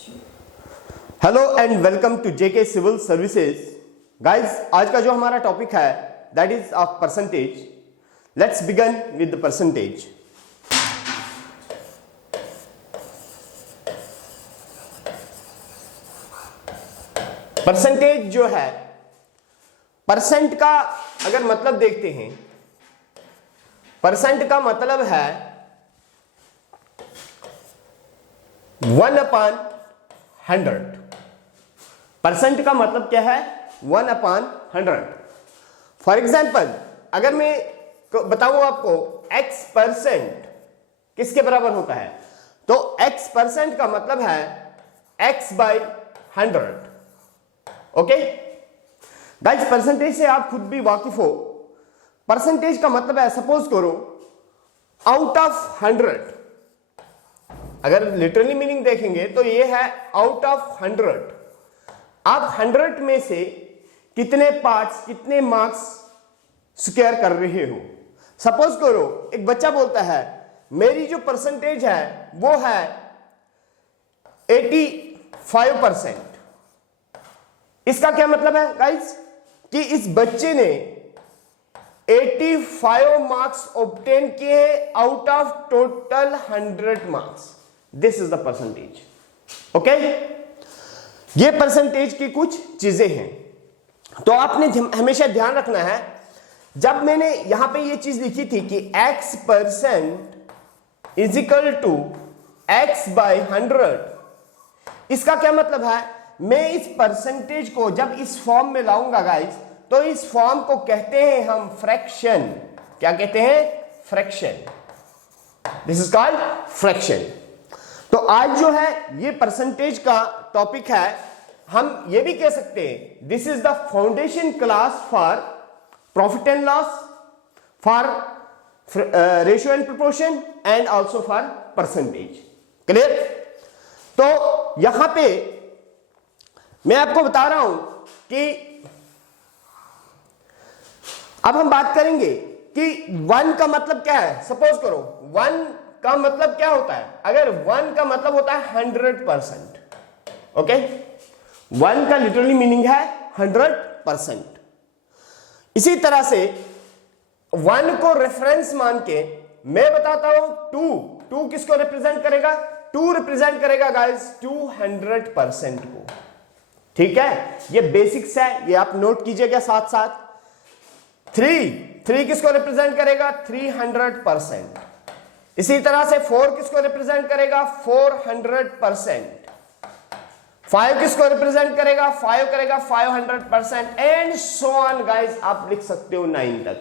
Hello and welcome to JK civil services. Guys, आज का जो हमारा टॉपिक है that is of percentage. Let's begin with the percentage. Percentage जो है, परसेंट का अगर मतलब देखते हैं, परसेंट का मतलब है 1/100। परसेंट का मतलब क्या है? 1/100। फॉर एग्जाम्पल, अगर मैं बताऊं आपको x% किसके बराबर होता है, तो x% का मतलब है x/100। ओके गाइस, परसेंटेज से आप खुद भी वाकिफ हो। परसेंटेज का मतलब है, सपोज करो आउट ऑफ 100। अगर लिटरली मीनिंग देखेंगे तो ये है आउट ऑफ 100। आप 100 में से कितने पार्ट्स, कितने मार्क्स स्क्वायर कर रहे हो। सपोज करो एक बच्चा बोलता है मेरी जो परसेंटेज है वो है 85%। इसका क्या मतलब है गाइस, कि इस बच्चे ने 85 मार्क्स ऑब्टेन किए out of total 100 marks. This is the percentage. Okay, ये परसेंटेज की कुछ चीजें हैं, तो आपने हमेशा ध्यान रखना है। जब मैंने यहां पे ये चीज लिखी थी कि x% is equal to x/100, इसका क्या मतलब है? मैं इस परसेंटेज को जब इस फॉर्म में लाऊंगा गाइस, तो इस फॉर्म को कहते हैं हम फ्रैक्शन। क्या कहते हैं? Fraction. This is called fraction. तो आज जो है ये परसेंटेज का टॉपिक है। हम ये भी कह सकते हैं this is the foundation class for profit and loss, for ratio and proportion and also for percentage. Clear? तो यहां पे मैं आपको बता रहा हूं कि अब हम बात करेंगे कि 1 का मतलब क्या है। सपोज करो 1 का मतलब क्या होता है? अगर 1 का मतलब होता है 100%। ओके, 1 का लिटरली मीनिंग है 100%। इसी तरह से 1 को रेफरेंस मान के मैं बताता हूं 2 किसको रिप्रेजेंट करेगा? 2 रिप्रेजेंट करेगा गाइस 200% को। ठीक है, ये बेसिक्स है, ये आप नोट कीजिएगा साथ साथ। 3 किसको रिप्रेजेंट करेगा? 300%। इसी तरह से 4 किसको रिप्रेजेंट करेगा? 400%। 5 किसको रिप्रेजेंट करेगा? 5 करेगा 500% एंड सो ऑन गाइस, आप लिख सकते हो 9 तक।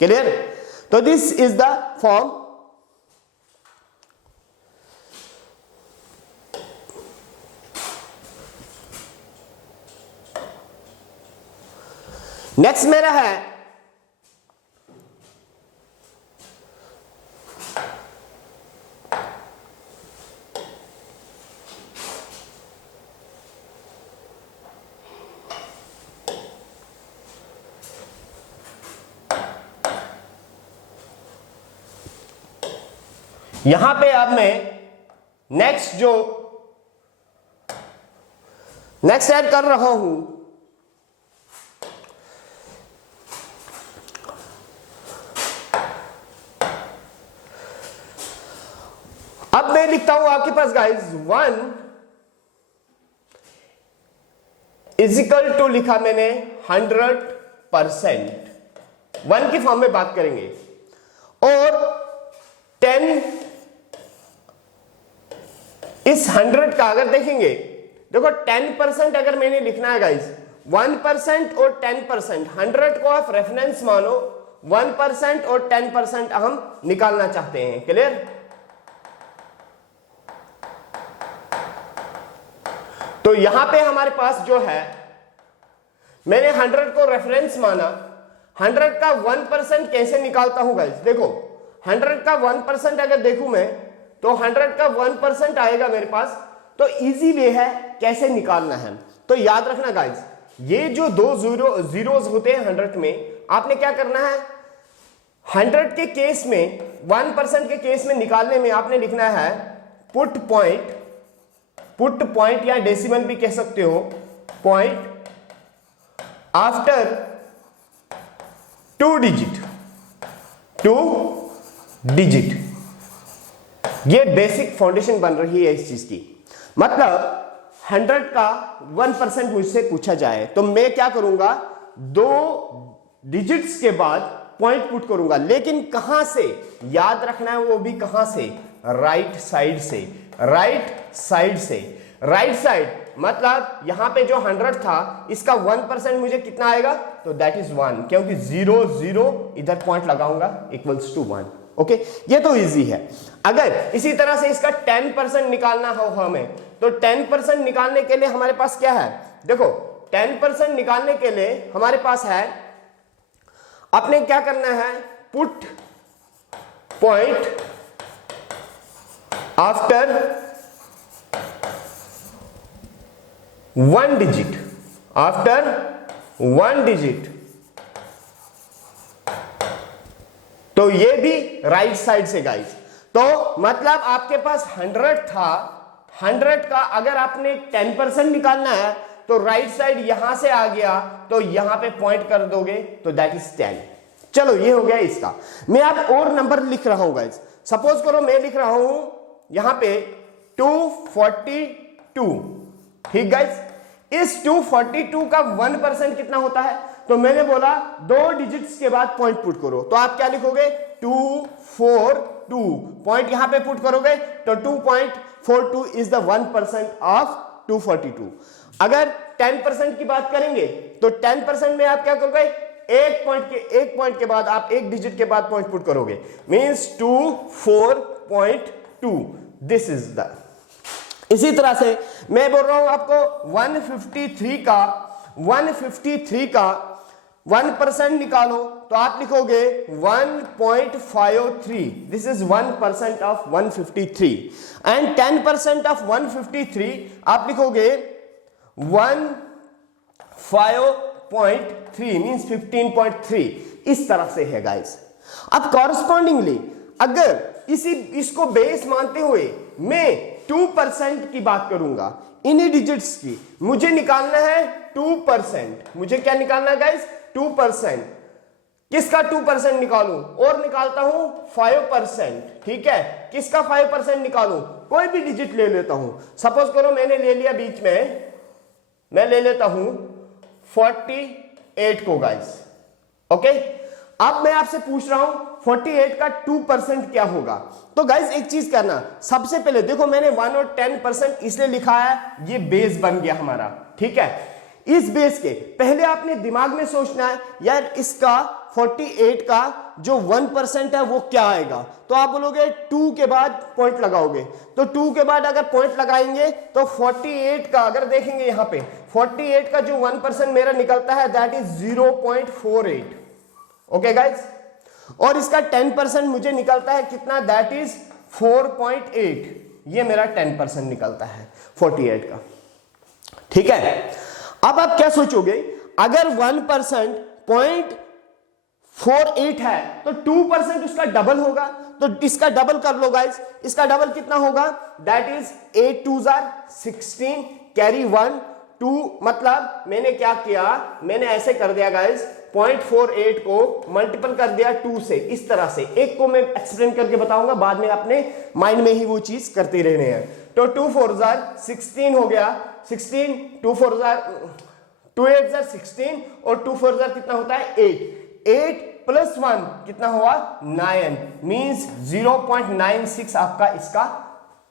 क्लियर? तो this is the form. Next मेरा है यहां पे अब मैं नेक्स्ट ऐड कर रहा हूं अब मैं लिखता हूं आपके पास गाइस 1 इज इक्वल टू, लिखा मैंने 100%। 1 की फॉर्म में बात करेंगे। और 10 इस 100 का अगर देखेंगे, देखो 10% अगर मैंने लिखना है गाइस, 1% और 10%, 100 को आप रेफरेंस मानो, 1% और 10% हम निकालना चाहते हैं। क्लियर? तो यहां पे हमारे पास जो है, मैंने 100 को रेफरेंस माना। 100 का 1% कैसे निकालता हूं गाइस? देखो 100 का 1% अगर देखूं मैं, तो 100 का 1% आएगा मेरे पास। तो इजी वे है कैसे निकालना है। तो याद रखना गाइस, ये जो 2 जीरोस होते हैं 100 में, आपने क्या करना है, 100 के केस में, 1% के केस में निकालने में आपने लिखना है पुट पुट पॉइंट या डेसिमल भी कह सकते हो, पॉइंट आफ्टर 2 डिजिट, 2 डिजिट। ये बेसिक फाउंडेशन बन रही है इस चीज की। मतलब 100 का 1% मुझसे पूछा जाए तो मैं क्या करूंगा, 2 डिजिट्स के बाद पॉइंट पुट करूंगा, लेकिन कहां से याद रखना है, वो भी कहां से, राइट साइड से। राइट साइड से, राइट साइड मतलब यहां पे जो 100 था इसका 1% मुझे कितना आएगा, तो दैट इज 1, क्योंकि 0 0 इधर पॉइंट लगाऊंगा इक्वल्स टू 1। ओके, ये तो इजी है। अगर इसी तरह से इसका 10% निकालना हो हमें, तो 10% निकालने के लिए हमारे पास क्या है, देखो 10% निकालने के लिए हमारे पास है, आपने क्या करना है, put point after 1 digit, after 1 digit. तो ये भी राइट साइड से गाइस। तो मतलब आपके पास 100 था, 100 का अगर आपने 10% निकालना है तो राइट साइड यहां से आ गया, तो यहां पे पॉइंट कर दोगे तो दैट इज 10। चलो ये हो गया इसका। मैं अब और नंबर लिख रहा हूं गाइस। सपोज करो मैं लिख रहा हूं यहां पे 242, ठीक गाइस। इस 242 का 1% कितना होता है, तो मैंने बोला 2 डिजिट्स के बाद पॉइंट पुट करो, तो आप क्या लिखोगे, 242 पॉइंट यहां पे पुट करोगे तो 2.42 इज द 1% ऑफ 242। अगर 10% की बात करेंगे तो 10% में आप क्या करोगे, एक पॉइंट के बाद आप एक डिजिट के बाद पॉइंट पुट करोगे, मींस 24.2। दिस इज द, इसी तरह से मैं बोल रहा हूं आपको 153 का 1% निकालो, तो आप लिखोगे 1.53। This is 1% of 153। And 10% of 153 आप लिखोगे 15.3 मींस 15.3। इस तरह से है गाइस। अब कॉरस्पॉन्डिंगली अगर इसको बेस मानते हुए मैं 2% की बात करूंगा, इन्हीं डिजिट्स की मुझे निकालना है 2%। मुझे क्या निकालना है गाइस, 2%। किसका 2% निकालूं, और निकालता हूं 5%, ठीक है। किसका 5% निकालूं, कोई भी डिजिट ले लेता हूं। सपोज करो मैंने ले लिया बीच में, मैं ले लेता हूं 48 को गाइस। ओके, अब मैं आपसे पूछ रहा हूं 48 का 2% क्या होगा। तो गाइस एक चीज करना, सबसे पहले देखो मैंने 1 और 10% इसलिए लिखा है, ये बेस बन गया हमारा, ठीक है। इस बेस के पहले आपने दिमाग में सोचना है यार इसका 48 का जो 1% है वो क्या आएगा, तो आप बोलोगे 2 के बाद पॉइंट लगाओगे, तो 2 के बाद अगर पॉइंट लगाएंगे तो 48 का अगर देखेंगे यहां पे 48 का जो 1% मेरा निकलता है दैट इज 0.48। ओके गाइस, और इसका 10% मुझे निकलता है कितना, दैट इज 4.8। ये मेरा 10% निकलता है 48 का, ठीक है। अब आप क्या सोचोगे, अगर 1% 0.48 है तो 2% उसका डबल होगा, तो इसका डबल कर लो गाइस। इसका डबल कितना होगा, दैट इज 8 2 16 कैरी 1 2। मतलब मैंने क्या किया, मैंने ऐसे कर दिया गाइस, 0.48 को मल्टीपल कर दिया 2 से। इस तरह से एक को मैं एक्सप्लेन करके बताऊंगा, बाद में अपने माइंड में ही वो चीज करते रहने हैं। तो 2 4 16 हो गया, 16 2 4 2 8 16 और 2 4 कितना होता है 8। 8 प्लस 1 कितना हुआ 9, मींस 0.96 आपका इसका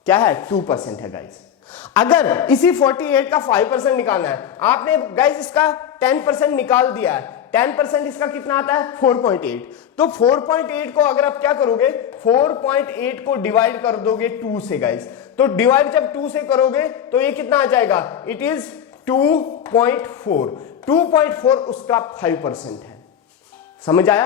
क्या है 2% है गाइस। अगर इसी 48 का 5% निकालना है, आपने गाइस इसका 10% निकाल दिया है, 10% इसका कितना आता है 4.8। तो 4.8 को अगर आप क्या करोगे, 4.8 को डिवाइड कर दोगे 2 से गाइस, तो डिवाइड जब 2 से करोगे तो ये कितना आ जाएगा, इट इज 2.4। 2.4 उसका 5% है, समझ आया,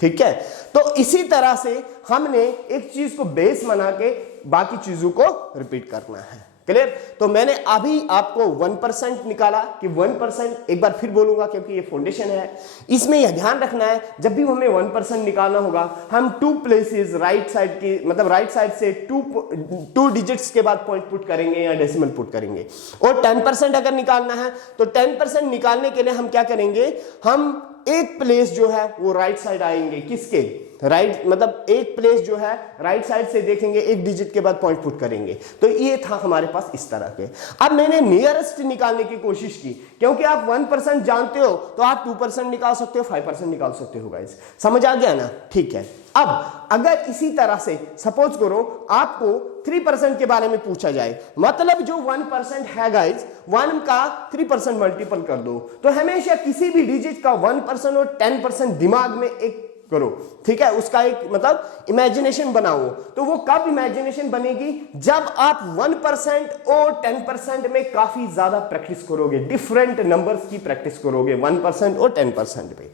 ठीक है। तो इसी तरह से हमने एक चीज को बेस बना के बाकी चीजों को रिपीट करना है, क्लियर। तो मैंने अभी आपको 1% निकाला कि 1%, एक बार फिर बोलूंगा क्योंकि ये फाउंडेशन है, इसमें यह ध्यान रखना है जब भी हमें 1% निकालना होगा हम 2 प्लेसेस राइट साइड की, मतलब राइट साइड से 2 डिजिट्स के बाद पॉइंट पुट करेंगे या डेसिमल पुट करेंगे। और 10% अगर निकालना है तो 10% निकालने के लिए हम क्या करेंगे, हम एक प्लेस जो है वो राइट साइड आएंगे, किसके राइट, मतलब एक प्लेस जो है राइट साइड से देखेंगे, एक डिजिट के बाद पॉइंट पुट करेंगे। तो ये था हमारे पास इस तरह के। अब मैंने नियरेस्ट निकालने की कोशिश की, क्योंकि आप 1% जानते हो तो आप 2% निकाल सकते हो, 5% निकाल सकते हो गाइस, समझ आ गया ना, ठीक है। अब अगर इसी तरह से सपोज करो आपको 3% के बारे में पूछा जाए, मतलब जो 1% है गाइस, 1 का 3% मल्टीपल कर दो, तो हमेशा किसी भी डिजिट का 1% और 10% दिमाग में एक करो, ठीक है, उसका एक मतलब इमेजिनेशन बनाओ। तो वो कब इमेजिनेशन बनेगी, जब आप 1% और 10% में काफी ज्यादा प्रैक्टिस करोगे, डिफरेंट नंबर्स की प्रैक्टिस करोगे 1% और 10% पे,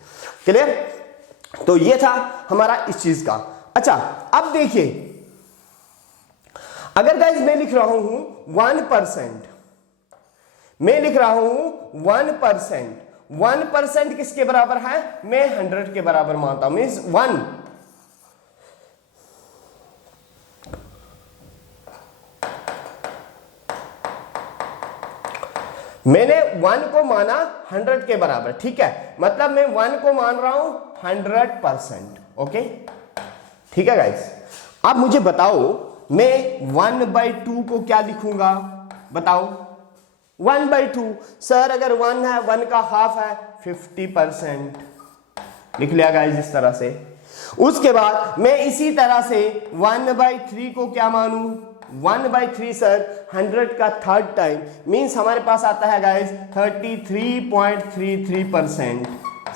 क्लियर। तो ये था हमारा इस चीज का। अच्छा अब देखिए, अगर गाइस मैं लिख रहा हूं 1%, मैं लिख रहा हूं 1%, 1% किसके बराबर है, मैं 100 के बराबर मानता हूं, मींस 1, मैंने 1 को माना 100 के बराबर, ठीक है, मतलब मैं 1 को मान रहा हूं 100%, ओके, ठीक है गाइस। अब मुझे बताओ मैं 1/2 को क्या लिखूंगा, बताओ 1/2, सर अगर 1 है, 1 का हाफ है 50%, लिख लिया गाइस इस तरह से। उसके बाद मैं इसी तरह से 1/3 को क्या मानूं, 1/3 सर 100 का थर्ड टाइम, मींस हमारे पास आता है गाइस 33.33%,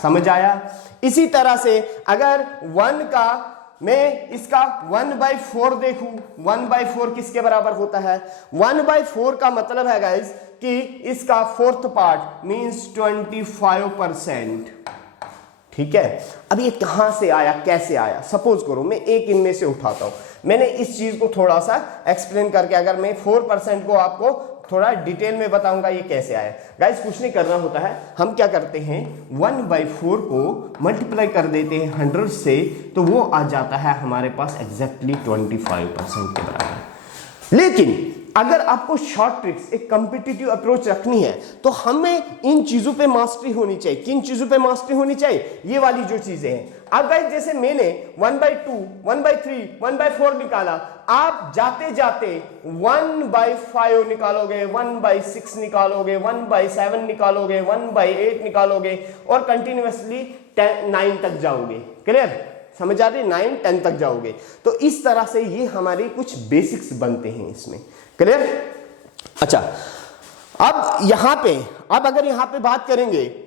समझ आया। इसी तरह से अगर 1 का मैं इसका 1/4 देखूं, 1/4 किसके बराबर होता है, 1/4 का मतलब है गाइस कि इसका 4th पार्ट मींस 25%, ठीक है। अब ये कहां से आया, कैसे आया, सपोज करो मैं एक इनमें से उठाता हूं, मैंने इस चीज को थोड़ा सा एक्सप्लेन करके, अगर मैं 4% को आपको थोड़ा डिटेल में बताऊंगा ये कैसे आया। गाइस कुछ नहीं करना होता है, हम क्या करते हैं 1/4 को मल्टीप्लाई कर देते हैं 100 से, तो वो आ जाता है हमारे पास एग्जैक्टली 25% के बराबर। लेकिन अगर आपको शॉर्ट ट्रिक्स, एक कॉम्पिटिटिव अप्रोच रखनी है, तो हमें इन चीजों पे मास्टरी होनी चाहिए। किन चीजों पे मास्टरी होनी चाहिए, ये वाली जो चीजें हैं। अब गाइस जैसे मैंने 1/2, 1/3, 1/4 निकाला, आप जाते जाते 1/5 निकालोगे, 1/6 निकालोगे, 1/7 निकालोगे, 1/8 निकालोगे और कंटिन्यूअसली 9 तक जाओगे, क्लियर, समझ आ रही, 9, 10 तक जाओगे। तो इस तरह से ये हमारे कुछ बेसिक्स बनते हैं इसमें, क्लियर। अच्छा अब यहां पे, अब अगर यहां पे बात करेंगे,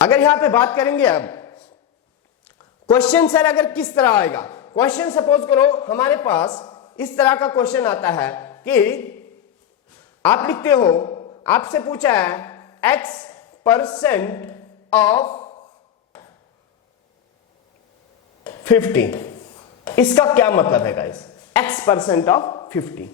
अगर यहां पे बात करेंगे, अब क्वेश्चन सर अगर किस तरह आएगा, क्वेश्चन सपोज करो हमारे पास इस तरह का क्वेश्चन आता है कि आप लिखते हो, आपसे पूछा है X% ऑफ 50, इसका क्या मतलब है guys, X% of 50,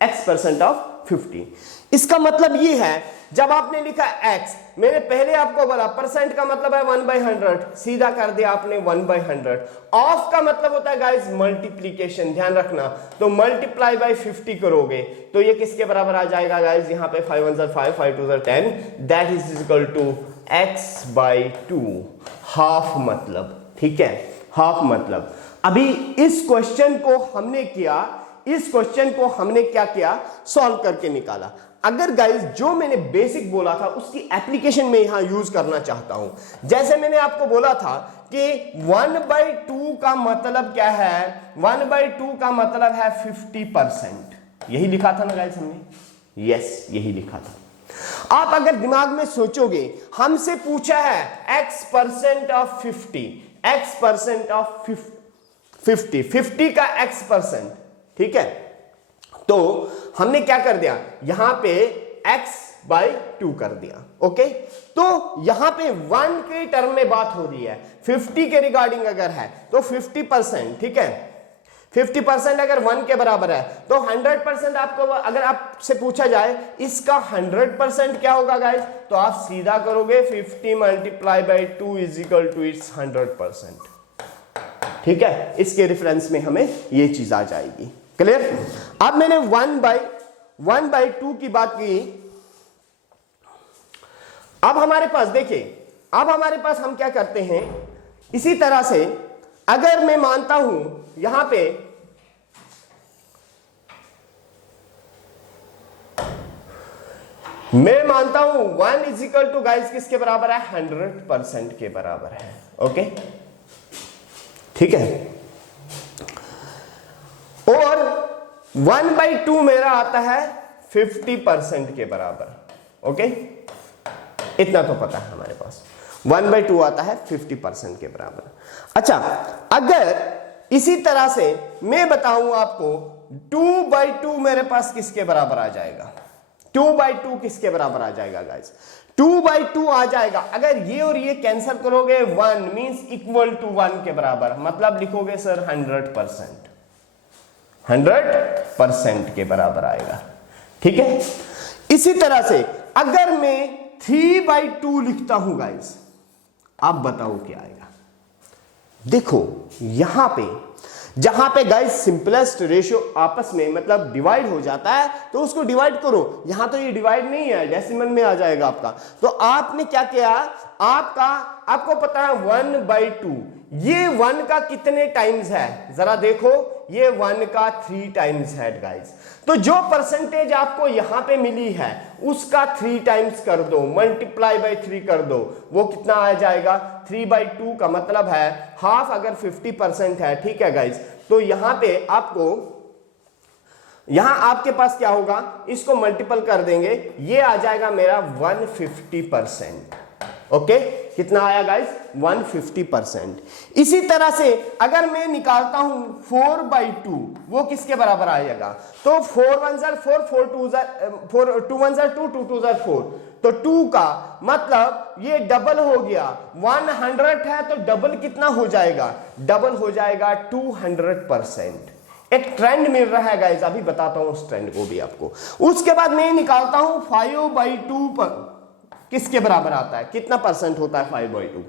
X% of 50, इसका मतलब ये है, जब आपने लिखा x, मैंने पहले आपको बोला परसेंट का मतलब है 1/100, सीधा कर दिया आपने 1/100। ऑफ का मतलब होता है गाइस मल्टीप्लीकेशन, ध्यान रखना, तो मल्टीप्लाई बाय 50 करोगे तो ये किसके बराबर आ जाएगा गाइस, यहां पे 5 1 5, 5 2 10, that is equal to x/2, half मतलब, ठीक है, हाफ मतलब। अभी इस क्वेश्चन को हमने किया, इस क्वेश्चन को हमने क्या किया, सॉल्व करके निकाला। अगर गाइस जो मैंने बेसिक बोला था उसकी एप्लीकेशन में यहां यूज करना चाहता हूं, जैसे मैंने आपको बोला था कि 1/2 का मतलब क्या है, 1/2 का मतलब है 50%, यही लिखा था ना गाइस हमने, यस यही लिखा था। आप अगर दिमाग में सोचोगे, हमसे पूछा है X% ऑफ 50, X% ऑफ 50, 50 का X%, ठीक है, तो हमने क्या कर दिया, यहां पे x/2 कर दिया। ओके, तो यहां पे 1 के टर्म में बात हो रही है, 50 के रिगार्डिंग अगर है तो 50%, ठीक है, 50% अगर 1 के बराबर है तो 100% आपको, अगर आपसे पूछा जाए इसका 100% क्या होगा गाइस, तो आप सीधा करोगे 50 multiply by 2 is equal to it's 100%। ठीक है, इसके रेफरेंस में हमें ये चीज आ जाएगी। क्लियर? अब मैंने 1/2 की बात की। अब हमारे पास देखिए, अब हमारे पास हम क्या करते हैं, इसी तरह से अगर मैं मानता हूं यहां पे मैं मानता हूं 1 इज इक्वल टू गाइस किसके बराबर है, 100% के बराबर है। ओके, ठीक है, और 1/2 मेरा आता है 50% के बराबर। ओके, इतना तो पता है हमारे पास, 1/2 आता है 50% के बराबर। अच्छा, अगर इसी तरह से मैं बताऊं आपको 2/2 मेरे पास किसके बराबर आ जाएगा, 2/2 किसके बराबर आ जाएगा गाइस, 2/2 आ जाएगा, अगर ये और ये कैंसिल करोगे 1 मींस इक्वल टू 1 के बराबर, मतलब लिखोगे सर 100% के बराबर आएगा। ठीक है, इसी तरह से अगर मैं 3/2 लिखता हूं गाइस, आप बताओ क्या आएगा। देखो यहां पे, जहां पे गाइस सिंपलेस्ट रेशियो आपस में मतलब डिवाइड हो जाता है तो उसको डिवाइड करो, यहां तो ये डिवाइड नहीं है, डेसिमल में आ जाएगा आपका। तो आपने क्या किया, आपको पता है 1/2, ये 1 का कितने टाइम्स है, जरा देखो, ये 1 का 3 टाइम्स है गाइस। तो जो परसेंटेज आपको यहां पे मिली है उसका 3 टाइम्स कर दो, मल्टीप्लाई बाई 3 कर दो, वो कितना आ जाएगा, 3/2 का मतलब है हाफ, अगर 50% है, ठीक है गाइस, तो यहां पे आपको, यहां आपके पास क्या होगा, इसको मल्टीपल कर देंगे, ये आ जाएगा मेरा 150%। ओके, कितना आया गाइस, 150%। इसी तरह से अगर मैं निकालता हूं 4/2, वो किसके बराबर आएगा, तो 4 1 4 4 2 2 1 2 2 2 4, तो 2 का मतलब ये डबल हो गया, 100 है तो डबल कितना हो जाएगा, डबल हो जाएगा 200%। एक ट्रेंड मिल रहा है गाइस, अभी बताता हूं उस ट्रेंड को भी आपको। उसके बाद मैं निकालता हूं 5/2 पर किसके बराबर आता है, कितना परसेंट होता है 5/2,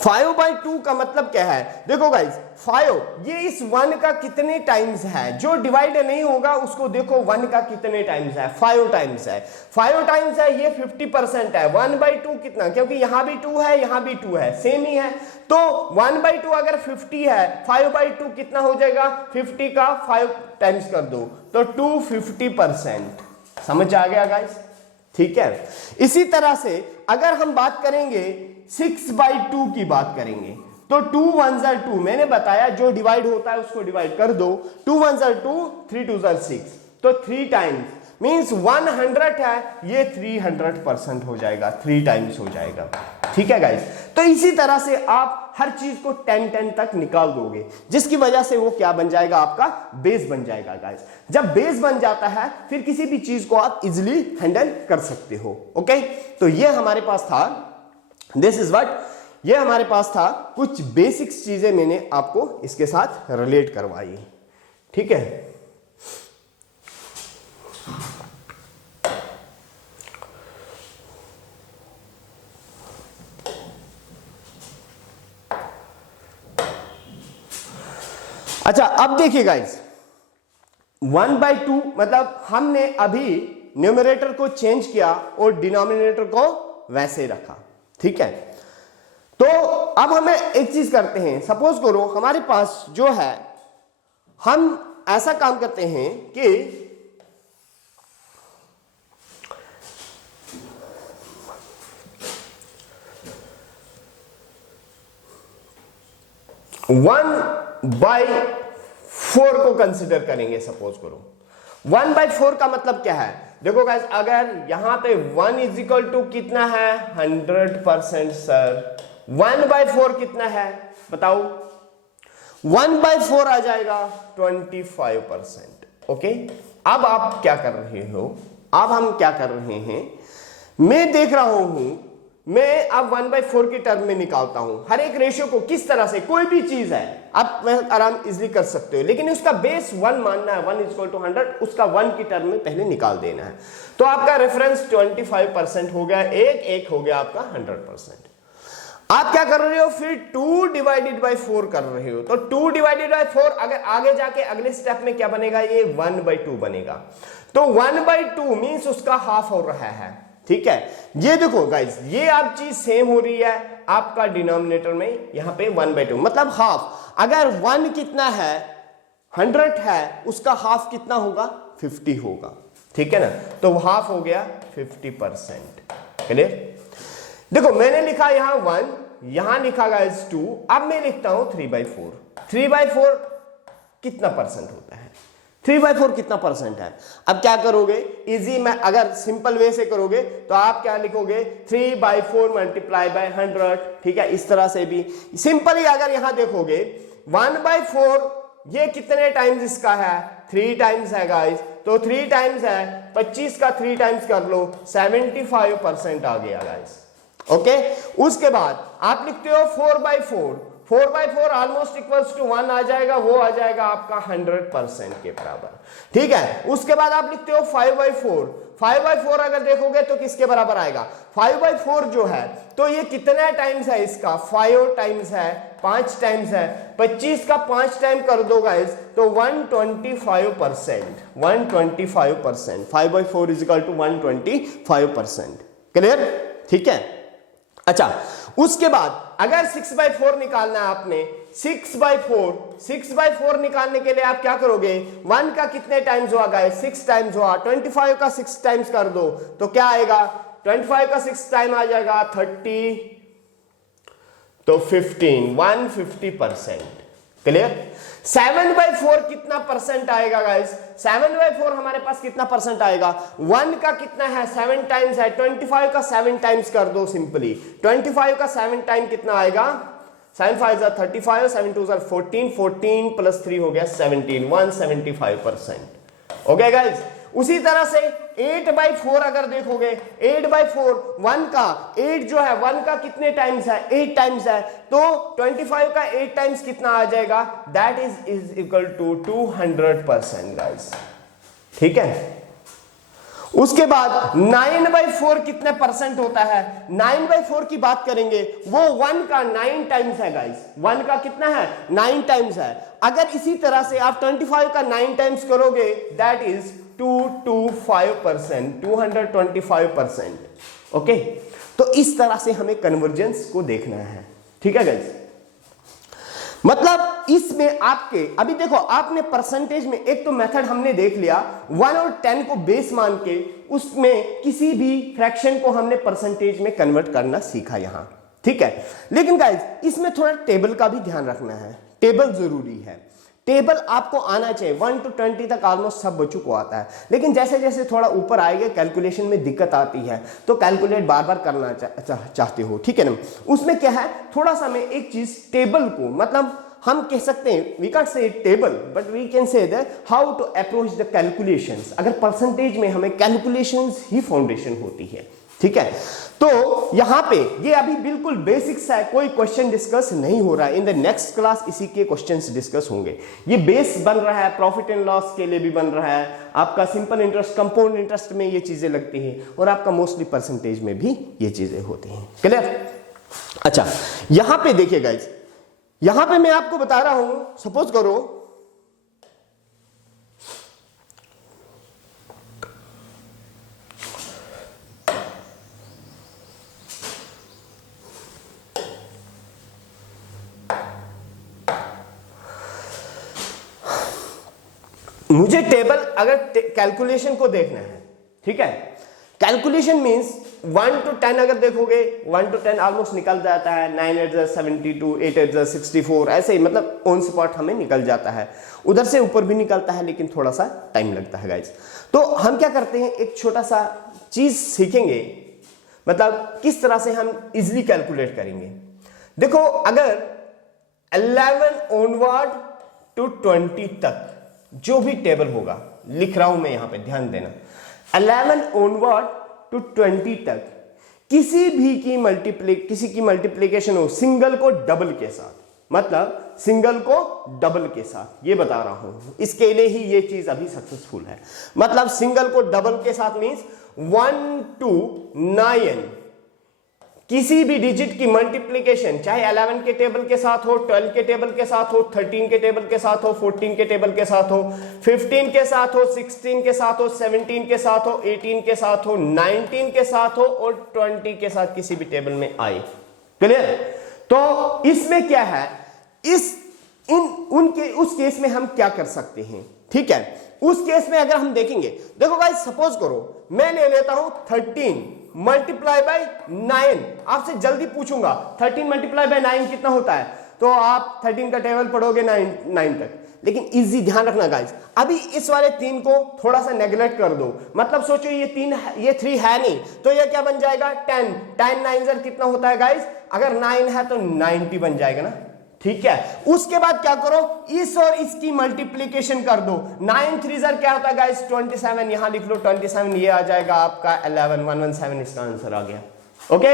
5/2 का मतलब क्या है, देखो गाइस 5 ये इस 1 का कितने टाइम्स है, जो डिवाइड नहीं होगा उसको देखो 1 का कितने टाइम्स है, 5 टाइम्स है, 5 टाइम्स है, ये 50% है, 1/2 कितना, क्योंकि यहां भी 2 है यहां भी 2 है, सेम ही है, तो 1/2 अगर 50 है, 5/2 कितना हो जाएगा, 50 का 5 टाइम्स कर दो तो 250%। समझ आ गया गाइस? ठीक है, इसी तरह से अगर हम बात करेंगे 6/2 की बात करेंगे तो 2 1 2, मैंने बताया जो डिवाइड होता है उसको डिवाइड कर दो, 2 1 2 3 2 6, तो 3 टाइम्स मींस 100 है, ये 300% हो जाएगा, 3 टाइम्स हो जाएगा। ठीक है गाइस, तो इसी तरह से आप हर चीज को 10 तक निकाल दोगे, जिसकी वजह से वो क्या बन जाएगा, आपका बेस बन जाएगा गाइस। जब बेस बन जाता है फिर किसी भी चीज को आप इजिली हैंडल कर सकते हो। ओके, तो ये हमारे पास था, दिस इज व्हाट, ये हमारे पास था, कुछ बेसिक्स चीजें मैंने आपको इसके साथ रिलेट करवाई। ठीक है, अच्छा अब देखिए गाइस, 1/2 मतलब हमने अभी न्यूमरेटर को चेंज किया और डिनोमिनेटर को वैसे रखा। ठीक है, तो अब हमें एक चीज करते हैं, सपोज करो हमारे पास जो है, हम ऐसा काम करते हैं कि वन बाई 4 को कंसिडर करेंगे। सपोज करो 1/4 का मतलब क्या है, देखो गाइस, अगर यहां पे 1 इज इक्वल टू कितना है, 100%। सर 1/4 कितना है बताओ, 1/4 आ जाएगा 25%। ओके, अब आप क्या कर रहे हो, अब हम क्या कर रहे हैं, मैं देख रहा हूं, मैं अब 1/4 की टर्म में निकालता हूं हर एक रेशियो को। किस तरह से, कोई भी चीज है आप आराम इजिली कर सकते हो, लेकिन उसका बेस 1 मानना है, 1 = 100, उसका 1 की टर्म में पहले निकाल देना है। तो आपका रेफरेंस 25% हो गया, एक हो गया आपका 100%। आप क्या कर रहे हो, फिर 2/4 कर रहे हो, तो 2/4 अगर आगे जाके अगले स्टेप में क्या बनेगा, ये 1/2 बनेगा। तो 1/2 मींस उसका हाफ हो रहा है, ठीक है। ये देखो गाइस, ये आप चीज सेम हो रही है आपका डिनोमिनेटर में, यहां पे 1/2 मतलब हाफ। अगर 1 कितना है, 100 है, उसका हाफ कितना होगा, 50 होगा, ठीक है ना। तो हाफ हो गया 50%। क्लियर। देखो मैंने लिखा यहां 1, यहां लिखा गाइस 2, अब मैं लिखता हूं 3/4। 3/4 कितना परसेंट होता है, 3/4 कितना परसेंट है। अब क्या करोगे, इजी में अगर सिंपल वे से करोगे तो आप क्या लिखोगे, 3/4 × 100, ठीक है। इस तरह से भी सिंपली अगर यहां देखोगे 1/4 ये कितने टाइम्स इसका है, 3 टाइम्स है गाइस, तो 3 टाइम्स है, 25 का 3 टाइम्स कर लो, 75% आ गया गाइस। ओके, उसके बाद आप लिखते हो 4/4, 4/4 ऑलमोस्ट इक्वल्स टू 1 आ जाएगा, वो आ जाएगा आपका 100% के बराबर, ठीक है। उसके बाद आप लिखते हो 5/4, 5/4 अगर देखोगे तो किसके बराबर आएगा, 5/4 जो है, तो ये कितना टाइम्स है इसका, 5 टाइम्स है, 5 टाइम्स है, 25 का 5 टाइम कर दो गाइस, तो 125%, 125%, 5/4 = 125%। क्लियर, ठीक है। अच्छा, उसके बाद अगर 6/4 निकालना है आपने, 6/4 निकालने के लिए आप क्या करोगे, 1 का कितने टाइम्स हुआ गाइस, 6 टाइम्स हुआ, 25 का 6 टाइम्स कर दो तो क्या आएगा, 25 का 6 टाइम आ जाएगा 30, तो 15, 150%। क्लियर। 7/4 कितना परसेंट आएगा गाइस, 7/4 हमारे पास कितना परसेंट आएगा, 1 का कितना है, 7 टाइम्स है, 25 का 7 टाइम्स कर दो सिंपली, 25 का 7 टाइम कितना आएगा, 7 5 35, 7 2 14, 14 + 3 हो गया 17, 175%। Okay guys. उसी तरह से 8/4 अगर देखोगे, 8/4 1 का 8 जो है, 1 का कितने टाइम्स है, 8 टाइम्स है, तो 25 का 8 टाइम्स कितना आ जाएगा, that is equal to 200% guys, ठीक है। उसके बाद 9/4 कितने परसेंट होता है, 9/4 की बात करेंगे, वो 1 का 9 टाइम्स है गाइस, 1 का कितना है, 9 टाइम्स है। अगर इसी तरह से आप 25 का 9 टाइम्स करोगे, दैट इज 225%, 225%। ओके, तो इस तरह से हमें कन्वर्जेंस को देखना है, ठीक है गाइस। मतलब इसमें आपके अभी देखो, आपने परसेंटेज में एक तो मेथड हमने देख लिया, 1 और 10 को बेस मान के उसमें किसी भी फ्रैक्शन को हमने परसेंटेज में कन्वर्ट करना सीखा यहां, ठीक है। लेकिन गाइस इसमें थोड़ा टेबल का भी ध्यान रखना है, टेबल जरूरी है, टेबल आपको आना चाहिए। 1 to 20 तक ऑलमोस्ट सब बच्चों को आता है, लेकिन जैसे जैसे थोड़ा ऊपर आएगा कैलकुलेशन में दिक्कत आती है, तो कैलकुलेट बार बार करना चाहते हो, ठीक है ना। उसमें क्या है, थोड़ा सा मैं एक चीज टेबल को, मतलब हम कह सकते हैं, we can say table but we can say that how to approach the calculations. अगर परसेंटेज में हमें कैलकुलेशंस ही फाउंडेशन होती है, ठीक है। तो यहां पे ये अभी बिल्कुल बेसिक्स है, कोई क्वेश्चन डिस्कस नहीं हो रहा है। इन द नेक्स्ट क्लास इसी के क्वेश्चंस डिस्कस होंगे। ये बेस बन रहा है, प्रॉफिट एंड लॉस के लिए भी बन रहा है, आपका सिंपल इंटरेस्ट, कंपाउंड इंटरेस्ट में ये चीजें लगती हैं, और आपका मोस्टली परसेंटेज में भी ये चीजें होती हैं। क्लियर। अच्छा, यहां पे देखिए गाइस, यहां पे मैं आपको बता रहा हूं, सपोज करो मुझे टेबल अगर कैलकुलेशन को देखना है, ठीक है। कैलकुलेशन मींस 1 to 10 अगर देखोगे, 1 to 10 ऑलमोस्ट निकल जाता है, 9 8 72, 8 8 64, ऐसे ही मतलब ऑन स्पॉट हमें निकल जाता है। उधर से ऊपर भी निकलता है, लेकिन थोड़ा सा टाइम लगता है गाइस। तो हम क्या करते हैं, एक छोटा सा चीज सीखेंगे, मतलब किस तरह से हम इजिली कैलकुलेट करेंगे। देखो, अगर 11 ऑनवर्ड टू 20 तक जो भी टेबल होगा, लिख रहा हूं मैं यहां पे, ध्यान देना। 11 ऑनवर्ड टू 20 तक किसी की मल्टीप्लीकेशन हो सिंगल को डबल के साथ, मतलब सिंगल को डबल के साथ, ये बता रहा हूं, इसके लिए ही ये चीज अभी सक्सेसफुल है। मतलब सिंगल को डबल के साथ मींस 1 to 9 किसी भी डिजिट की मल्टीप्लीकेशन, चाहे 11 के टेबल के साथ हो, 12 के टेबल के साथ हो, 13 के टेबल के साथ हो, 14 के टेबल के साथ हो, 15 के साथ हो, 16 के साथ हो, 17 के साथ हो, 18 के साथ हो, 19 के साथ हो और 20 के साथ किसी भी टेबल में आए। क्लियर? तो इसमें क्या है, उस केस में हम क्या कर सकते हैं, ठीक है। उस केस में अगर हम देखेंगे, देखो गाइस सपोज करो मैं ले लेता हूं 13 मल्टीप्लाई बाय 9, आपसे जल्दी पूछूंगा 13 मल्टीप्लाई बाय 9 कितना होता है, तो आप 13 का टेबल पढ़ोगे 9 तक। लेकिन इजी ध्यान रखना गाइस, अभी इस वाले 3 को थोड़ा सा नेग्लेक्ट कर दो, मतलब सोचो ये 3 है नहीं, तो ये क्या बन जाएगा 10 9 कितना होता है गाइस, अगर 9 है तो 90 बन जाएगा ना, ठीक है। उसके बाद क्या करो, इस और इसकी मल्टीप्लीकेशन कर दो, 9 3 क्या होता है गाइस 27, यहां लिख लो 27, ये आ जाएगा आपका 11117, इसका आंसर आ गया। ओके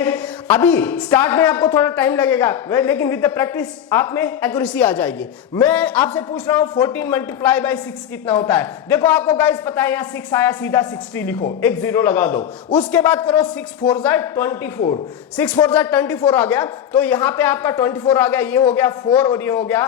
अभी स्टार्ट में आपको थोड़ा टाइम लगेगा, लेकिन विद द प्रैक्टिस आप में एक्यूरेसी आ जाएगी। मैं आपसे पूछ रहा हूं 14 मल्टीप्लाई बाय 6 कितना होता है, देखो आपको गाइस पता है, यहां 6 आया, सीधा 60 लिखो, एक 0 लगा दो। उसके बाद करो 6 4 24, 6 4 24 आ गया, तो यहां पे आपका 24 आ गया, ये हो गया 4 और ये हो गया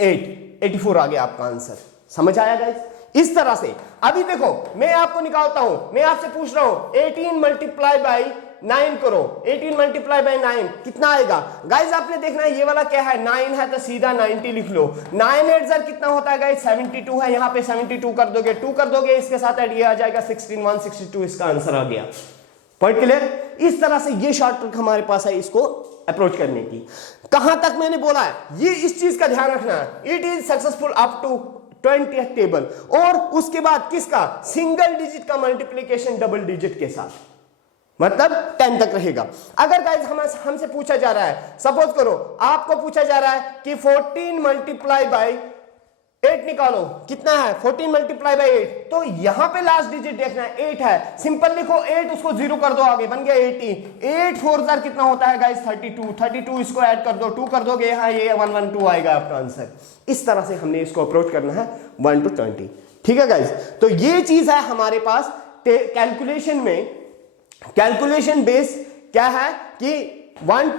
8, 84 आ गया आपका आंसर। समझ आया गाइस? इस तरह से अभी देखो मैं आपको निकालता हूं, मैं आपसे पूछ रहा हूं 18 मल्टीप्लाई बाय 9 करो, 18 मल्टीप्लाई बाय 9 कितना आएगा गाइस, आपने देखना है ये वाला क्या है 9 है, तो सीधा 90 लिख लो। 9 8 कितना होता है गाइस 72 है, यहां पे 72 कर दोगे, 2 कर दोगे, इसके साथ ऐड ये आ जाएगा 16 162, इसका आंसर आ गया। Point clear? इस तरह से ये शॉर्ट ट्रिक हमारे पास है इसको अप्रोच करने की। कहां तक मैंने बोला है, ये इस चीज का ध्यान रखना है, it is successful up to 20th table, और उसके बाद किसका, सिंगल डिजिट का मल्टीप्लीकेशन डबल डिजिट के साथ, मतलब 10 तक रहेगा। अगर गाइस हमसे पूछा जा रहा है, सपोज करो आपको पूछा जा रहा है कि 14 मल्टीप्लाई बाय 8 निकालो, कितना है 14 मल्टीप्लाई बाय 8, तो यहां पे लास्ट डिजिट देखना है, 8 है, सिंपल लिखो 8, उसको 0 कर दो, आगे बन गया 80। 8 4 कितना होता है गाइस 32, इसको ऐड कर दो, 2 कर दोगे, यहां ये 112 आएगा आपका आंसर। इस तरह से हमने इसको अप्रोच करना है 1 to 20, ठीक है गाइस। तो ये चीज है हमारे पास कैलकुलेशन में, कैलकुलेशन बेस क्या है कि 1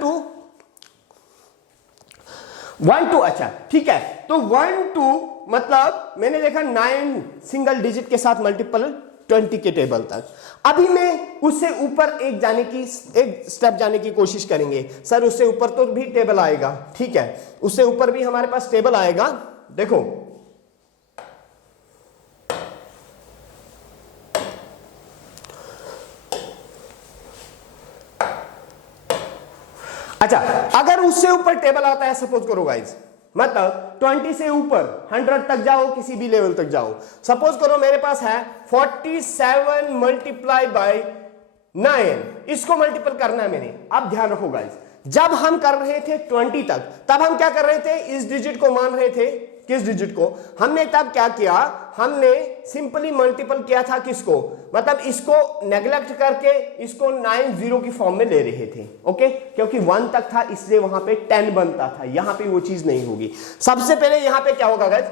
to अच्छा ठीक है, तो 1 to मतलब मैंने देखा 9 सिंगल डिजिट के साथ मल्टीपल 20 के टेबल तक। अभी मैं उससे ऊपर एक स्टेप जाने की कोशिश करेंगे, सर उससे ऊपर तो भी टेबल आएगा, ठीक है, उससे ऊपर भी हमारे पास टेबल आएगा। देखो अच्छा, अगर उससे ऊपर टेबल आता है, सपोज करो गाइस, मतलब 20 से ऊपर 100 तक जाओ, किसी भी लेवल तक जाओ, सपोज करो मेरे पास है 47 मल्टीप्लाई बाय 9, इसको मल्टीपल करना है मैंने। अब ध्यान रखो गाइस, जब हम कर रहे थे 20 तक, तब हम क्या कर रहे थे, इस डिजिट को मान रहे थे, किस डिजिट को, हमने तब क्या किया, हमने सिंपली मल्टीपल किया था किसको, मतलब इसको नेग्लेक्ट करके इसको 90 की फॉर्म में ले रहे थे, ओके, क्योंकि 1 तक था इसलिए वहां पे 10 बनता था, यहां पे वो चीज नहीं होगी। सबसे पहले यहां पे क्या होगा गाइस,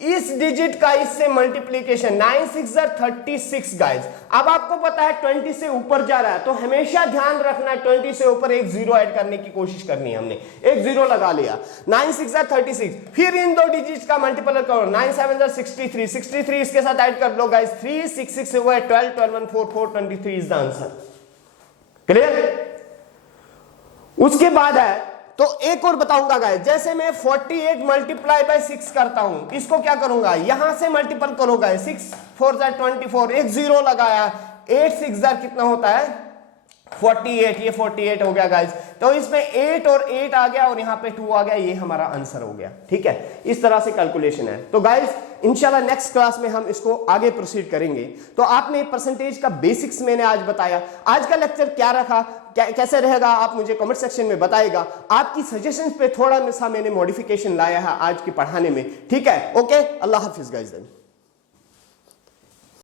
इस डिजिट का इससे मल्टीप्लीकेशन, 9 6 36 गाइस। अब आपको पता है 20 से ऊपर जा रहा है, तो हमेशा ध्यान रखना है 20 से ऊपर एक 0 ऐड करने की कोशिश करनी है, हमने एक 0 लगा लिया। 9 6 36, फिर इन दो डिजिट्स का मल्टीपल करो, 9 7 63 इसके साथ ऐड कर लो गाइस, 3 6 6 हुआ है 12 12 1 4 4 23 इज द आंसर। क्लियर? उसके बाद है, तो एक और बताऊंगा गाइस, जैसे मैं 48 मल्टीप्लाई बाय 6 करता हूं, इसको क्या करूंगा, यहां से मल्टीपल करो गाइस, 6 4 24, एक 0 लगाया, 8 6 कितना होता है 48, ये 48 हो गया गाइस। तो इसमें 8 और 8 आ गया और यहां पे 2 आ गया, ये हमारा आंसर हो गया, ठीक है। इस तरह से कैलकुलेशन है। तो गाइस इंशाल्लाह नेक्स्ट क्लास में हम इसको आगे प्रोसीड करेंगे। तो आपने परसेंटेज का बेसिक्स मैंने आज बताया, आज का लेक्चर क्या रखा, कैसे रहेगा, आप मुझे कमेंट सेक्शन में बताएगा। आपकी सजेशंस पे थोड़ा सा मैंने मॉडिफिकेशन लाया है आज के पढ़ाने में, ठीक है। ओके, अल्लाह हाफिज गाइस।